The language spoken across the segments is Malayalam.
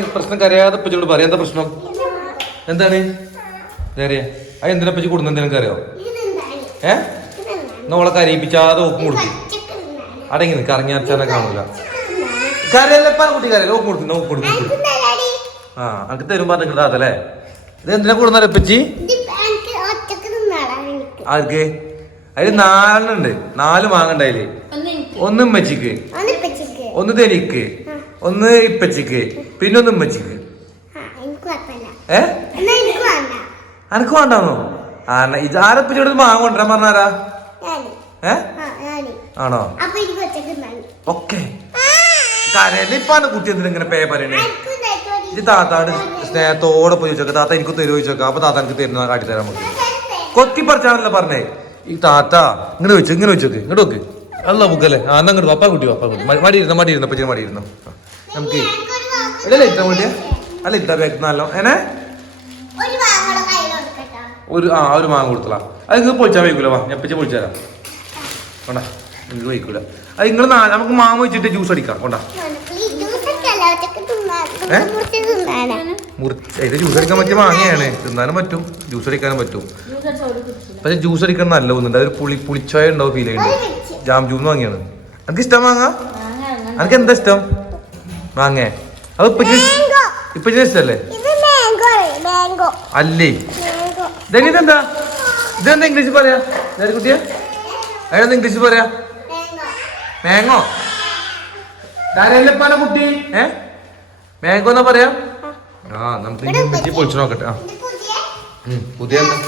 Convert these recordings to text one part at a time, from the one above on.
പ്രശ്നം കരയാതെ പച്ചോട് പറയാം. എന്താ പ്രശ്നം? എന്താണ്? കരയാ അത് എന്തിനാ പറ്റി കൊടുക്കുന്ന എന്തിനാ അറിയോ? ഏ? നോളെ കരയിപ്പിച്ചാതെ ഓക്കും കൊടുക്കും. അടങ്ങി നിൽക്ക് ഇറങ്ങി കാണില്ല കാണൂല. കരയല്ലപ്പാ കുട്ടി കരയല്ല? ഓക്കും കൊടുക്കും ഓക്കും കൊടുക്കും. ആ അനക്ക് തരും പറഞ്ഞു അതല്ലേ? ഇത് എന്തിനാ കൊടുന്ന പച്ചി ആർക്ക്? അതിൽ നാലെണ്ണുണ്ട് നാല് മാങ്ങണ്ട അതിൽ ഒന്ന് ഉമ്മച്ചിക്ക്. ഒന്ന് തെനിക്ക്. ഒന്ന് ഇപ്പച്ചിക്ക് പിന്നെ ഒന്ന് ഉമ്മച്ചിക്ക് ഏ? അനക്ക് വേണ്ടാന്നോ? ആ ഇത് ആരപ്പിച്ചോട് മാങ്ങ കൊണ്ടുവരാൻ പറഞ്ഞാരാ ഏ? ആണോ? ഓക്കെ. കരയല്ല? ഇപ്പാണ് കുട്ടി എന്തിനാ ഇങ്ങനെ പേ പറയണേ? ഇത് താത്താട് സ്നേഹത്തോടെ പോയി ചോദിച്ചോ താത്ത എനിക്ക് തരുമോ ചോദിച്ചോക്കാം. അപ്പൊ താത്ത എനിക്ക് തരുന്ന കാട്ടി തരാൻ നമുക്ക് കൊത്തി പറിച്ചാണല്ലോ പറഞ്ഞേ. ഈ താത്ത ഇങ്ങനെ വെച്ചു ഇങ്ങനെ വെച്ചോക്ക്. ഇങ്ങോട്ട് നോക്ക്. അല്ല ബുക്കല്ലേ ആ എന്നാ ഇങ്ങോട്ട് പപ്പാ കുട്ടി പപ്പാ കുട്ടി മടിയിരുന്നു ഇരുന്നോ മടി ഇരുന്നോ നമുക്ക് ഇടല്ലേ ഇത്ര കൂട്ടിയ അല്ല ഇത്ര വെക്കുന്നല്ലോ ഏനെ ഒരു ആ ഒരു മാങ്ങ കൊടുത്തലാ അത് നിങ്ങൾ പൊളിച്ചാൽ വയ്ക്കൂല വാ. ഞാൻ പറ്റി പൊളിച്ചു തരാം. കൊണ്ടാ. നിങ്ങൾക്ക് വയ്ക്കൂല അത് നിങ്ങൾ നമുക്ക് മാങ്ങ വെച്ചിട്ട് ജ്യൂസ് അടിക്കാം. കൊണ്ടാ. ഇത് ജ്യൂസ് അടിക്കാൻ പറ്റിയ മാങ്ങയാണ്. തിന്നാനും പറ്റും ജ്യൂസ് അടിക്കാനും പറ്റും. പക്ഷെ ജ്യൂസ് അടിക്കാൻ നല്ല ഒന്നുണ്ട് അതൊരു പുളി പുളിച്ചോയ ഉണ്ടാവും ഫീൽ ചെയ്യുന്നുണ്ട്. ജാം ജ്യൂസ് വാങ്ങിയാണ് എനിക്ക് ഇഷ്ടം വാങ്ങാ എനിക്ക് എന്താ ഇഷ്ടം? മാങ്ങേ അത് ഇപ്പൊ ഇഷ്ടല്ലേ? അല്ലേ? ഇതെന്താ? ഇതെന്താ ഇംഗ്ലീഷ് പറയാ? കുട്ടിയെ? അതെന്താ ഇംഗ്ലീഷ് പറയാ? മാങ്ങോ ധാരാളപ്പാന കുട്ടി? ഏ? മാങ്കോ എന്നാ പറയാ? ആ നമുക്ക് ഇംഗ്ലീഷ് പൊളിച്ചു നോക്കട്ടെ. ആ. പുതിയ? എന്താ?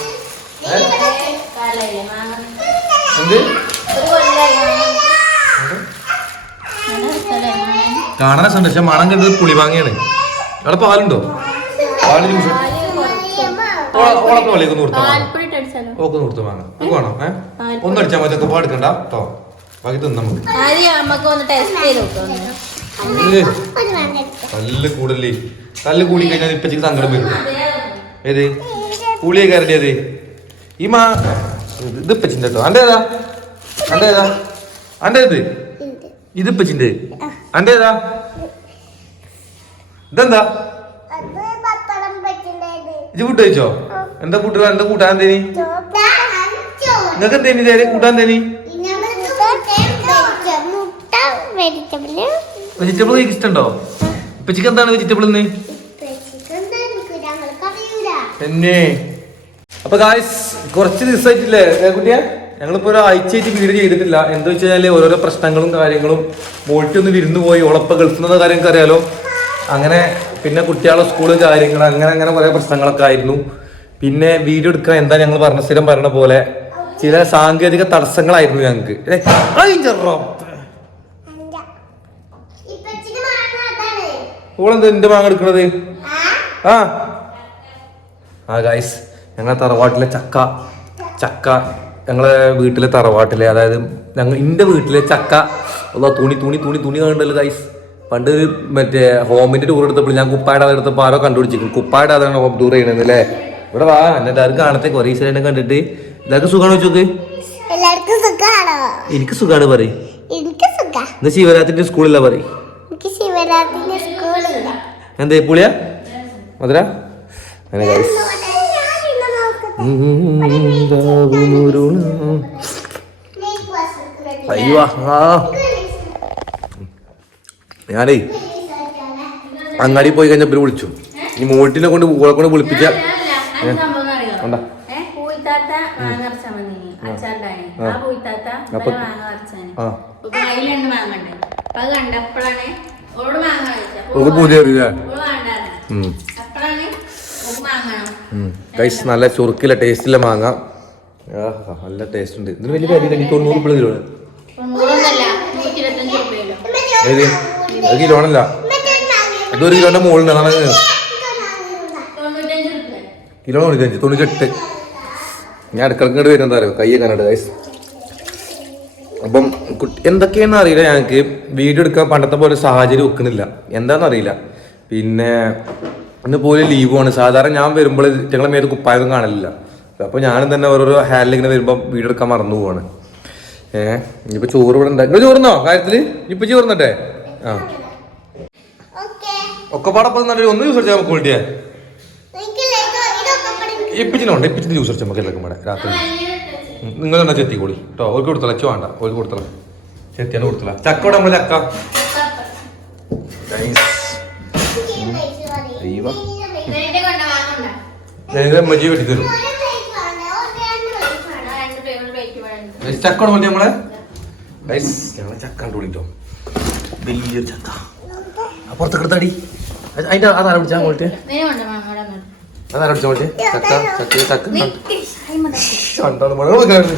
കാണാൻ? പക്ഷെ മണം കണ്ടത് പുളിവാങ്ങയാണ് അവിടെ പാലുണ്ടോ? പാൽ ജ്യൂസ് ഓളെ പോലേക്ക് ഒന്ന് ഓക്ക് മാങ്ങ? നമുക്ക് വേണോ ഒന്ന് അടിച്ചാൽ മതി ഒക്കെ പാടുക്കണ്ട കേട്ടോ ബാക്കി തിന്നാ നമുക്ക്. തല്ല് കൂടല്ലേ? തല്ല് കൂടി കഴിഞ്ഞാൽ ഇപ്പച്ചക്ക് സങ്കടം വരും. ഏത്? കൂളിയെ കയറല്ലേ അത്? ഈ മാ ഇത് ഇപ്പച്ചിന്റെ കേട്ടോ അന്റെ ഏതാ? അന്റെ ഏതാ? അന്റെ ഇത് ഇത്. അന്റെ ഏതാ ഇതെന്താ? ഇത് ഫുഡ് കഴിച്ചോ? എന്താ ഫുഡ്? എന്താ കൂട്ടാൻ എന്തേനി? നിങ്ങൾക്ക് എന്തേനി തേരെ കൂട്ടാൻ എന്തേനി? വെജിറ്റബിൾ കഴിക്കാൻ ഇഷ്ടണ്ടോ? ഇപ്പച്ചിക്ക് എന്താണ് വെജിറ്റബിൾ ഇന്ന്? എന്നെ. അപ്പൊ ഗായ്സ് കുറച്ച് ദിവസമായിട്ടില്ലേ കുട്ടിയെ? ഞങ്ങളിപ്പോ ഒരു ആഴ്ചയായിട്ട് വീഡിയോ ചെയ്തിട്ടില്ല. എന്താ വെച്ച് ഓരോരോ പ്രശ്നങ്ങളും കാര്യങ്ങളും ബോൾട്ട് ഒന്ന് വിരുന്നു പോയി ഉളപ്പ ഗൾഫിൽ കാര്യം അറിയാലോ. അങ്ങനെ പിന്നെ കുട്ടികളെ സ്കൂളും കാര്യങ്ങളും അങ്ങനെ അങ്ങനെ കുറെ പ്രശ്നങ്ങളൊക്കെ ആയിരുന്നു. പിന്നെ വീഡിയോ എടുക്കാൻ എന്താ ഞങ്ങൾ പറഞ്ഞ സ്ഥിരം പറഞ്ഞ പോലെ ചില സാങ്കേതിക തടസ്സങ്ങളായിരുന്നു ഞങ്ങൾക്ക് എന്റെ മാങ്ങ എടുക്കണത്? ആ. ആ ഗൈസ് ഞങ്ങളെ തറവാട്ടിലെ ചക്ക. ചക്ക. ഞങ്ങളെ വീട്ടിലെ തറവാട്ടിലെ അതായത് ഞങ്ങൾ എന്റെ വീട്ടിലെ ചക്ക. ഉള്ള തുണി തുണി തുണി തുണി കണ്ടല്ലോ ഗൈസ് പണ്ട് മറ്റേ ഹോമിന്റെ ടൂർ എടുത്തപ്പോൾ ഞാൻ കുപ്പായുടെ എടുത്തപ്പോൾ ആരോ കണ്ടുപിടിച്ചിരിക്കും കുപ്പായുടെ അതാണ് ഹോം ടൂർ ചെയ്യണത് അല്ലേ? ഇവിടെ വാ എന്നെ എല്ലാവരും കാണത്തെ കുറേ ഈശ്വരനെ കണ്ടിട്ട്. ഇതൊക്കെ സുഖമാണ് വെച്ചോക്ക് എല്ലാവർക്കും എനിക്ക് സുഖമാണ് പറയും. ഇന്ന് ശിവരാത്രിന്റെ സ്കൂളില്ല പറയും. എന്തേ പുളിയ? മധുര? അങ്ങനെ ഗൈസ് അയ്യോ ആ. ഞാനേ അങ്ങാടി പോയി കഴിഞ്ഞപ്പോൾ വിളിച്ചു. ഈ മോട്ടിനെ കൊണ്ട് ഓളെ കൊണ്ട് വിളിപ്പിച്ച പുതിയ അറിയില്ല ഓൾ വേണ്ടായിരുന്നു അപ്പോഴാണ് ഓക്ക് ഗൈസ് നല്ല ചുറുക്കില്ല ടേസ്റ്റില്ല മാങ്ങ. നല്ല ടേസ്റ്റ് ഉണ്ട്. ഇതിന് വലിയ കാര്യമില്ല എനിക്ക് തൊണ്ണൂറ് രൂപ കിലോ ഏത്? അത് കിലോണല്ല ഇതൊരു കിലോന്റെ മുകളിൽ അതാണ് കിലോ തൊണ്ണൂറ്റഞ്ച് തൊണ്ണൂറ്റെട്ട്. ഞാൻ ഇടക്കിടക്ക് ഇങ്ങോട്ട് വരുന്നത് അറിയോ? കയ്യെ കണ്ടിട്ട് കൈസ് അപ്പം കുട്ടി എന്തൊക്കെയാണെന്ന് അറിയില്ല ഞങ്ങൾക്ക് വീഡിയോ എടുക്കാൻ പണ്ടത്തെ പോലെ സാഹചര്യം വെക്കുന്നില്ല എന്താണെന്ന് അറിയില്ല. പിന്നെ ഇന്ന് പോലും ലീവുമാണ് സാധാരണ ഞാൻ വരുമ്പോൾ ഞങ്ങളെ മേത്ത് കുപ്പായൊന്നും കാണലില്ല. അപ്പോൾ ഞാനും തന്നെ ഓരോരോ ഹാൻഡിൽ ഇങ്ങനെ വരുമ്പോൾ വീഡിയോ എടുക്കാൻ മറന്നു പോവാണ്. ഏഹ് ഇനിയിപ്പോൾ ചോറ് ഇവിടെ ഉണ്ടായി ചോറുന്നോ കാര്യത്തിൽ ഇപ്പം ചോറുന്നട്ടെ? ആ. ഓക്കെ ഒക്കെ പാടപ്പം നല്ല ഒന്ന് ജ്യൂസ് അടിച്ചാൽ നമുക്ക് വേണ്ടിയേ. ഇപ്പിച്ചിനുണ്ട് ഇപ്പിച്ചിന് ജ്യൂസ് അടിച്ചാൽ നമുക്ക് എല്ലാവർക്കും വേണം രാത്രി. നിങ്ങൾ തന്നെ ചെത്തി കൂടി. കേട്ടോ ഓർക്ക് കൊടുത്തല ചോ വേണ്ട. ഓർക്ക് കൊടുത്തല. ചെത്തിയാണ് കൊടുത്തല. ചക്ക ഇവിടെ നമ്മൾ ചക്ക. Guys, കൊണ്ട് വാങ്ങണ്ട ഞങ്ങൾ മജി വെട്ടി തരും. ഉണ്ട് ചക്ക വേണ്ടി നമ്മളെ? ഗൈസ് ഞങ്ങളെ ചക്ക കണ്ടുപിടിട്ടോ വലിയൊരു ചക്ക. പുറത്തൊക്കെ എടുത്തടി അതിന്റെ അതാരം കൊണ്ട് വാങ്ങാൻ അങ്ങോട്ട്? അതാരം പിടിച്ചാൽ മോളിട്ട് ചക്ക ചക്ക ചക്ക. കണ്ടാണ് മഴ വെക്കാറുണ്ട്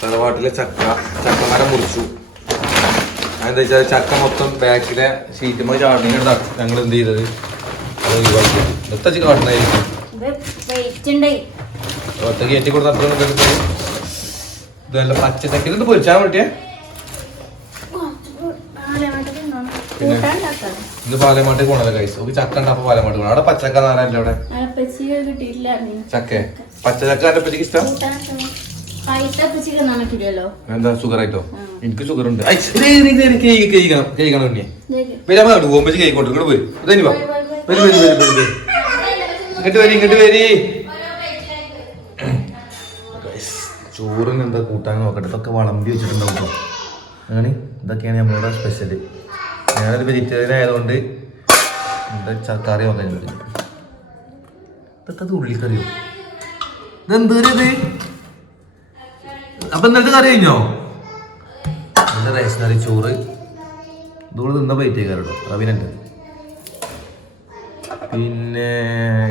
തറവാട്ടിലെ ചക്ക ചക്കമരം മുറിച്ചു. അതെന്താ വെച്ചാൽ ചക്ക മൊത്തം ബാക്കിലെ ഷീറ്റുമ്പോൾ ചാടിങ്ങനെ ഞങ്ങൾ എന്ത് ചെയ്തത്? അത് ഒഴിവാക്കി. നിർത്തച്ച് കാട്ടണായിരിക്കും. ഇത് വെയിറ്റ് ഉണ്ട് ഒറ്റ കയറ്റി കൊടുത്ത അത്ര ഇതല്ല പച്ചച്ചക്ക ഇത് പൊരിച്ചാൽ പറ്റിയേ പിന്നെ? കൂട്ടാണ്ടാക്കാം ഇത് പാലമാട്ട് പോണല്ലോ കൈസ് നമുക്ക് ചക്ക ഉണ്ട് അപ്പൊ പാലമാട്ട് പോകണം അവിടെ പച്ചക്ക നാരല്ല അവിടെ? പച്ചിക കിട്ടിയില്ല നീ ചക്കേ? പച്ചച്ചക്ക എന്റെ പച്ചക്ക് ഇഷ്ടം എന്താ ഷുഗർ ആയിട്ടോ? ആ. എനിക്ക് ഷുഗർ ഉണ്ട്. കേൾക്കണം കേൾക്കണം ഉണ്ണിയെ. വരാൻ വേണ്ട പോകുമ്പോൾ കേൾക്കോട്ടെ ഇങ്ങോട്ട് പോയി. ഇതന്നെ വാ. വരി വരി വരി. വരി വരി ഇങ്ങോട്ട് വരി ഇങ്ങോട്ട് വരി. Guys, ചോറിന് എന്താ കൂട്ടാൻ നോക്കട്ടെ ഇതൊക്കെ വളമ്പി വെച്ചിട്ടുണ്ടാവും അങ്ങനെ ഇതൊക്കെയാണ് നമ്മളുടെ സ്പെഷ്യൽ ഞാനൊരു വെജിറ്റേറിയൻ ആയതുകൊണ്ട് എന്താ കറി നോക്കാനുണ്ട് ഇതൊക്കെ ഉള്ളിക്കറിയോ ഇതെന്തൊരു ഇത് അപ്പൊ എന്നിട്ട് കറി കഴിഞ്ഞോ? എന്റെ റേഷനറി ചോറ്. ഇതോട് നിന്ന പ്ലേറ്റ് കയറോ റവിനുണ്ട് പിന്നെ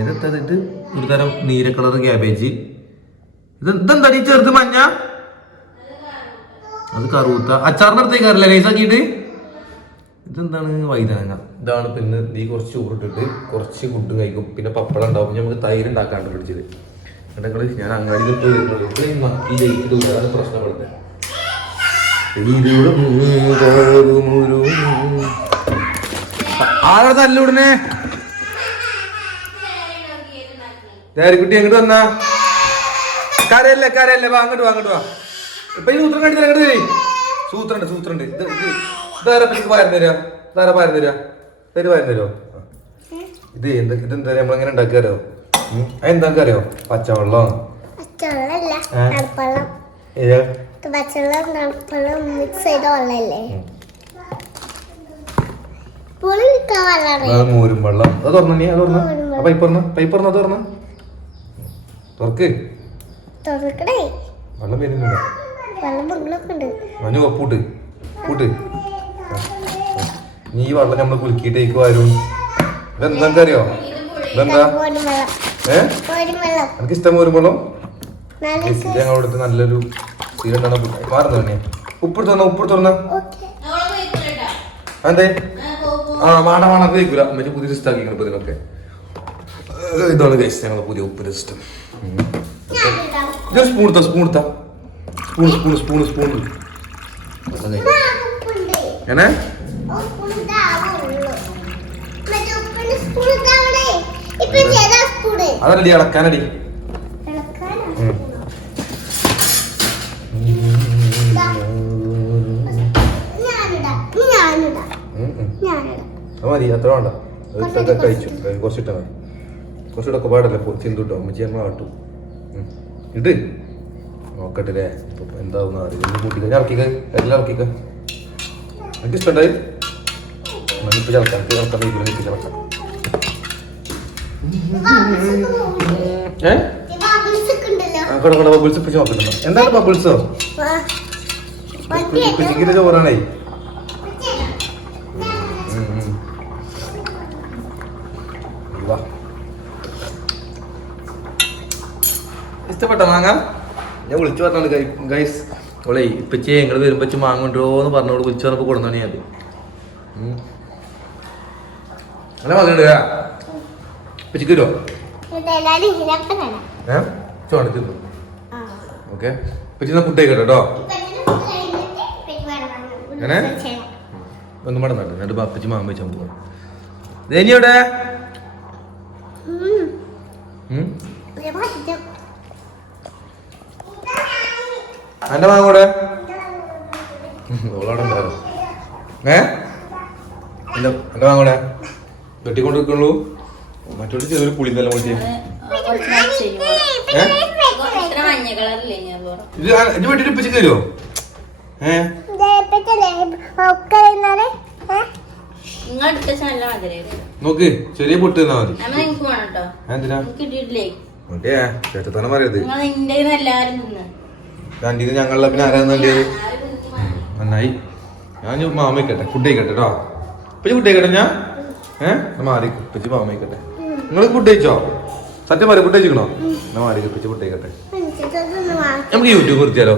ഇതെത്തതിട്ട് ഇത് ഒരു തരം നീല കളർ ക്യാബേജ് ഇത് ഇതെന്താ ഈ ചെറുത് മഞ്ഞ? അത് കറുത്ത. അച്ചാറിന്റെ അടുത്തേക്ക് കയറില്ല? നൈസാക്കിയിട്ട് ഇതെന്താണ്? വൈതനങ്ങ. ഇതാണ് പിന്നെ നീ കുറച്ച് ചോറിട്ടിട്ട് കുറച്ച് ഫുഡും കഴിക്കും. പിന്നെ പപ്പടം ഉണ്ടാവും. നമുക്ക് തൈര് ഉണ്ടാക്കാണ്ട് പിടിച്ചത് എന്നിട്ട് ഞാൻ അങ്ങാടിയിൽ പോയി വരുന്നുള്ളൂ. ഇവിടെ ഈ മ- ഈ ലൈറ്റ് തൂങ്ങി അതാണ് പ്രശ്നപ്പെടുന്നത് ആരാ എങ്ങോട്ട് വന്നാ? കരയല്ലേ കരയല്ലേ വാ അങ്ങോട്ട് വാ അങ്ങോട്ട് വാ. ഇപ്പൊ ഈ സൂത്രം കണ്ടില്ല അങ്ങോട്ട് വരി. സൂത്രണ്ട് സൂത്രണ്ട്. ഇത് ഇത് ഇതാരാ പറ്റിക്ക് പാരം തരാ? ഇതാരാ പാരം തരാ? തരു പാരം തരുമോ ഇത് എന്ത് ഇതെന്താ നമ്മളെങ്ങനെ ഉണ്ടാക്കാരോ അതെന്താ അറിയോ പച്ചവെള്ളം. മോരും വെള്ളം. അത് തുറന്നു നീ അത് തുറന്നു. അത് തുറന്നു. തുറക്ക്. വെള്ളം നമ്മൾ ആ. നീ വെള്ളം നമ്മൾ കുലുക്കിയിട്ടേക്ക് വരും. ഇതെന്താ? അറിയോ ഇതെന്താ എനിക്ക് ഇഷ്ടം ഇത് ഞങ്ങളുടെ നല്ലൊരു സീലുണ്ടാണ് മാറുന്നു തന്നെ? ഉപ്പ് തുറന്ന ഉപ്പ് തുറന്ന അതെ ആ മാട വാണ കഴിക്കൂല. മറ്റേ പുതിയ സിസ്റ്റം ആക്കി ഇപ്പൊ ഇതിനൊക്കെ ഇതാണ് കഴിച്ചത് ഞങ്ങളുടെ പുതിയ ഉപ്പിന്റെ സിസ്റ്റം സ്പൂൺ എടുത്താ സ്പൂൺ എടുത്താ സ്പൂൺ സ്പൂൺ സ്പൂൺ സ്പൂൺ ഉപ്പുണ്ട്. ഇപ്പൊ അതല്ലടി ഇളക്കാനടി മതി അത്ര വേണ്ട. കഴിച്ചു. കുറച്ചിട്ടാ മതി. കുറച്ചിട്ടൊക്കെ പാടല്ലേ ചിന്തുട്ടോ. അമ്മച്ചി നമ്മൾ കാട്ടു. ഉം. ഇട്. നോക്കട്ടെ അല്ലേ ഇപ്പൊ എന്താവുന്ന അറിയില്ല. കൂട്ടിക്ക. ഞാൻ ഇറക്കിക്ക എല്ലാം ഇറക്കിക്ക എനിക്ക് ഇഷ്ടമുണ്ടായി? ഇപ്പൊ ചിലക്കാം വയ്ക്കില്ല എനിക്ക് ചിലക്കാം ബബിൾസ് എന്താണ് ബബിൾസോ ചോറാണേ. ഇഷ്ടപ്പെട്ട മാങ്ങ? ഞാൻ വിളിച്ചു പറഞ്ഞോണ്ട് ഗൈസ് ഓളേ ഇപ്പച്ചി ഞങ്ങൾ വരുമ്പോ മാങ്ങ കൊണ്ടുവരോ എന്ന് പറഞ്ഞോട് വിളിച്ചു പറഞ്ഞപ്പോ കൊടുത്തോണേ അത്. അങ്ങനെ നല്ല തരാം ഏ? ചോണ തിന്നു. ഓക്കെ. ഇപ്പച്ചി ഫുഡ് കഴിക്കട്ടോ എങ്ങനെ? ഒന്നും പാടെ നട്ടു എന്നിട്ട് പപ്പച്ചി മാമ്പ വെച്ചാൽ പോകാം. ദേനി എവിടെ? ഉം. ഉം? ഒരു പറ്റും. എന്റെ മാങ്ങ കൂടെ ഓളവിടെ ഉണ്ടായിരുന്നു. ഏ? എന്റെ എന്റെ വാങ്ങൂടെ വെട്ടിക്കൊണ്ട് വെക്കുള്ളൂ മറ്റോട്ട് ചെറിയൊരു പുളി നല്ല നേരം ചെയ്യും. ഇത് വെട്ടിട്ട് ഇപ്പച്ചി മധുരമായിരുന്നു നോക്ക് ചെറിയ പൊട്ട് തന്നാ മതി. എന്തിനാ? ചേട്ടത്താനം പറയത് രണ്ടീന്ന് ഞങ്ങളുടെ പിന്നെ ആരാ. നന്നായി. ഞാൻ ഇനി മാമ വെക്കട്ടെ ഫുഡ് കഴിക്കട്ടെ കേട്ടോ. ഇപ്പൊ ഫുഡ് കഴിക്കട്ടെ ഞാൻ? ഏഹ് മാറി ഇപ്പൊ മാമ വെക്കട്ടെ നിങ്ങൾ ഫുഡ് കഴിച്ചോ? സത്യം പറയും ഫുഡ് കഴിച്ചിക്കണോ എന്നാ മാറി ഫുഡ് കഴിക്കട്ടെ. നമുക്ക് യൂട്യൂബ് നിർത്തിയാലോ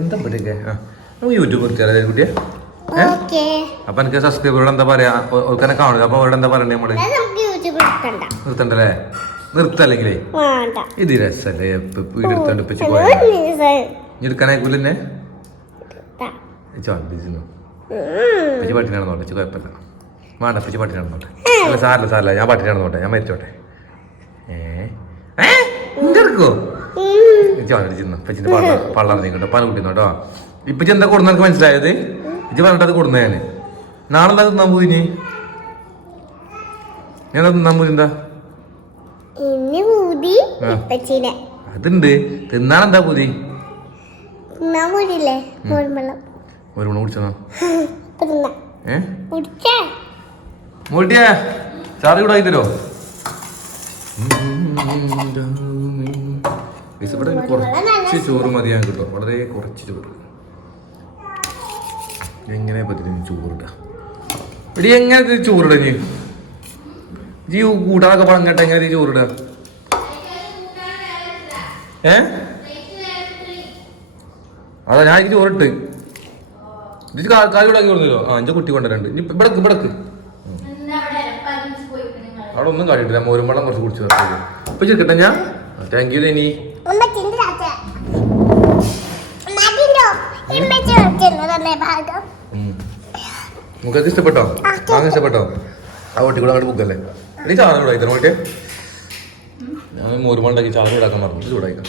എന്താ പറ്റിയൊക്കെ നമുക്ക് യൂട്യൂബ് നിർത്തിയാലോ കുട്ടിയെ? അപ്പൊ എനിക്ക് സബ്സ്ക്രൈബറോട് എന്താ പറയാ? ഓർക്കനെ കാണില്ല അപ്പൊ അവരോട് എന്താ പറയണ്ടേ നമ്മൾ? നിർത്തണ്ടല്ലേ? നിർത്തല്ലെങ്കിലേ? ഇത് രസല്ലേ? എടുത്തോണ്ട് ഇപ്പച്ചി ഹലോ, പോയാ മിസ്സേ. ഇനി എടുക്കാനായിക്കൂല ചോദിച്ചു. പച്ചി പട്ടിണി നടന്നോട്ടെ ഇച്ചു കുഴപ്പമില്ല. വേണ്ട പിച്ചു പട്ടിണി നടന്നോട്ടെ. അല്ല സാറില്ല സാറില്ല ഞാൻ പട്ടിണി നടന്നോട്ടെ ഞാൻ മരിച്ചോട്ടെ. ഏർക്കോ. ചോദിച്ചിരുന്നു പച്ചിന്റെ പള്ള പള്ളം നീക്കട്ടെ പല കുട്ടിന്നോട്ടോ ഇപ്പൊ എന്താ കൊടുന്ന എനിക്ക് മനസ്സിലായത്? ഇജ്ജ് പറഞ്ഞിട്ട് അത് കൊടുന്ന ഞാൻ. നാളെ എന്താ തിന്നാൻ പോയി ഞാൻ തിന്നാൻ പോയി എന്താ? ഇനി ഊതി അതുണ്ട്. തിന്നാൻ എന്താ പൂതി? തിന്നാൻ മോരുമ്പള്ളം ഒരു ഗുണം കുടിച്ചതാ. ഏ? മോട്ടിയാ ചാറ് ഇവിടെ തരോ ഇവിടെ കുറച്ച് ചോറ് മതിയാൻ കിട്ടും വളരെ കുറച്ച് ചോറ്. എങ്ങനെ പറ്റില്ല ചോറിടാ? എങ്ങനെ ചോറിട നീ ജീ കൂട്ടാനൊക്കെ പറഞ്ഞിട്ട് എങ്ങനെ നീ ചോറിട? ഏ? അതാ ഞാൻ ചോറിട്ട്. ഇത് കായ് വിടാക്കി കൊടുത്തല്ലോ ആ അഞ്ച് കുട്ടി കൊണ്ടുവരണ്ട്. ഇനി ഇവിടക്ക് ഇവിടക്ക്. എന്താ അവിടെ ഇരപ്പാക്കി നിങ്ങൾ അവിടെ ഒന്നും കാണിട്ടില്ല മോരും വെള്ളം കുറച്ച് കുടിച്ചു ഇപ്പൊ ചെറുക്കട്ടെ ഞാൻ? താങ്ക് യു ഇനി നമുക്ക് ഇഷ്ടപ്പെട്ടോ? അങ്ങനെ ഇഷ്ടപ്പെട്ടോ? ആ കുട്ടി കൂടെ അങ്ങോട്ട് ബുക്കല്ലേ നീ ചാറ് കൂടെ തരാം വേണ്ടിയ ഞാൻ മോരും ഉണ്ടാക്കി ചാറ് കൂടാക്കാൻ പറഞ്ഞു ചൂടായിക്കാം.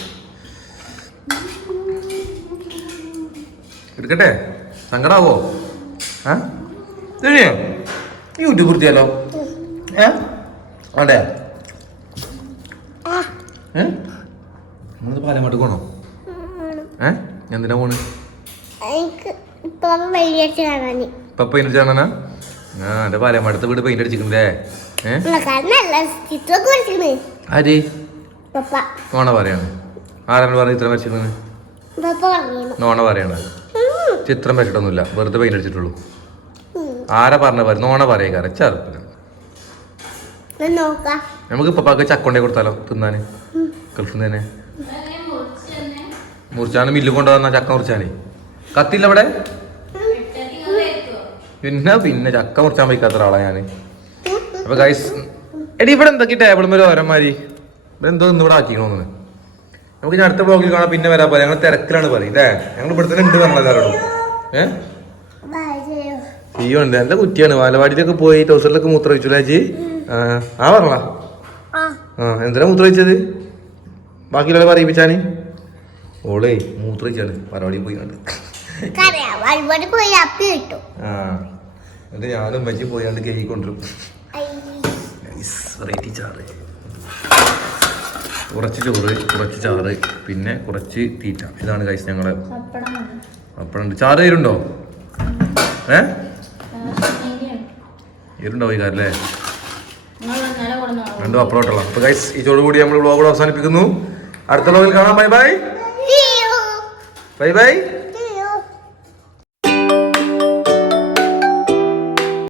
എടുക്കട്ടെ? സങ്കടാവോ? ആ ശരിയോ യൂട്യൂബ് വൃത്തിയാലോ ഏ? വേണ്ടേ? ഏ? നമ്മളിത് പാലമാട്ട് പോണോ? ഏ? എന്തിനാ പോണ്? കാണാനി ഇപ്പൊ പെയിന്റ് ആ എന്റെ വീട് പെയിന്റ് അടിച്ചിട്ടുണ്ടേ ഏ? ആര്? പപ്പ നോണ പറയാണ്. ആരാണ് പറഞ്ഞ ഇത്ര വരച്ചിരുന്നത് പപ്പ നോണ പറയണ ചിത്രം വരച്ചിട്ടൊന്നുമില്ല വെറുതെ പെയിന്റ് അടിച്ചിട്ടുള്ളൂ. ആരാ പറഞ്ഞ പറയും നോണ പറയേക്കാരെ. ചെറുപ്പില്ല നോക്കാം. നമുക്ക് ഇപ്പൊ ചക്കൊണ്ടേ കൊടുത്താലോ തിന്നാന്? ഗൾഫിൽ തന്നെ? മുറിച്ചാണ് മില്ല് കൊണ്ടുവന്ന ചക്ക മുറിച്ചാനേ. കത്തില്ല അവിടെ പിന്നെ പിന്നെ ചക്ക മുറിച്ചാൻ വയ്ക്കാത്ത ഒരാളാ ഞാൻ. അപ്പൊ ഗൈസ് എടി ഇവിടെ എന്തൊക്കെ ടേബിൾ മേലെ ഓരന്മാരി? ഇവിടെ എന്തോ ഇന്ന് ഇവിടെ ആക്കിക്കണോന്ന്. നമുക്ക് ഇനി അടുത്ത ബ്ലോഗിൽ കാണാം പിന്നെ വരാൻ പോലെ ഞങ്ങൾ തിരക്കിലാണ് പറയും ഞങ്ങൾ ഇവിടെ തന്നെ ഉണ്ട് പറഞ്ഞത് എല്ലാവരോടും ഏഹ് ഉണ്ട് നല്ല കുറ്റിയാണ്. വാലവാടിയിലൊക്കെ പോയി ടൗസറിലൊക്കെ മൂത്ര വെച്ചു ചേച്ചി ആ പറഞ്ഞ. ആ. എന്താ എന്തിനാ മൂത്ര വെച്ചത് ബാക്കിയുള്ള പറയിപ്പിച്ചാണ് ഓളേ മൂത്ര വെച്ചാണ് വാലവാടി പോയി കണ്ട്. ആ. എന്നിട്ട് ഞാനും മജ്ജി പോയാണ്ട് കേക്ക് കൊണ്ടുവരും. വെറൈറ്റി ചാറ്. കുറച്ച് ചോറ് കുറച്ച് ചാറ് പിന്നെ കുറച്ച് തീറ്റ. ഇതാണ് കഴിച്ച് ഞങ്ങളെ. അപ്പഴുണ്ട് ചാറ് തരുണ്ടോ ഏ. ഇരുണ്ടോ ഈ കാരല്ലേ ഇന്നലെ കൊടുന്നോളൂ. അപ്പൊ ഗൈസ് ഈ ചോട് കൂടി നമ്മൾ വ്ളോഗ് അവസാനിപ്പിക്കുന്നു. അടുത്ത വ്ളോഗിൽ കാണാം. Bye bye bye bye